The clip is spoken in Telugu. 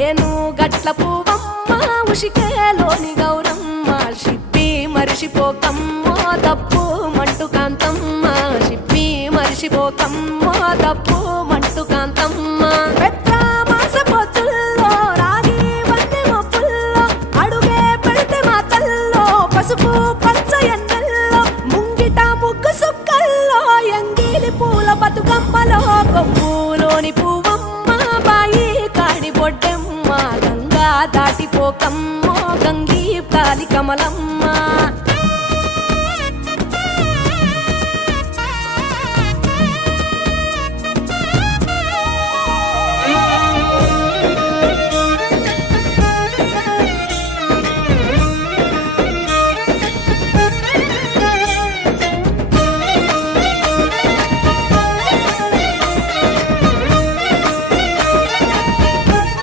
ఏను గట్ల పువ్వమ్మ ఉషికేలోని గౌరమ్మ షిప్పి మరిషిపోకమ్మో తప్పు మంటు కాంతమ్మ షిప్పి మరిషిపోకమ్మో తప్పు మంటు కాంతమ్మ పెద్ద మాస పొత్తుల్లో రాగి వన్నె మొప్పుల్లో అడుగే పెడితే మా తల్లో పసుపు పచ్చ ఎన్నెల్లో ముంగిట ముగ్గు సుక్కల్లో ఎంగిలి పూల బతుకమ్మలో కొమ్ములోని పువ్వమ్మ బాయి కాడి బొడ్డెమ్మ గంగా దాటిపోకమ్మో గంగీ తాలి కమలం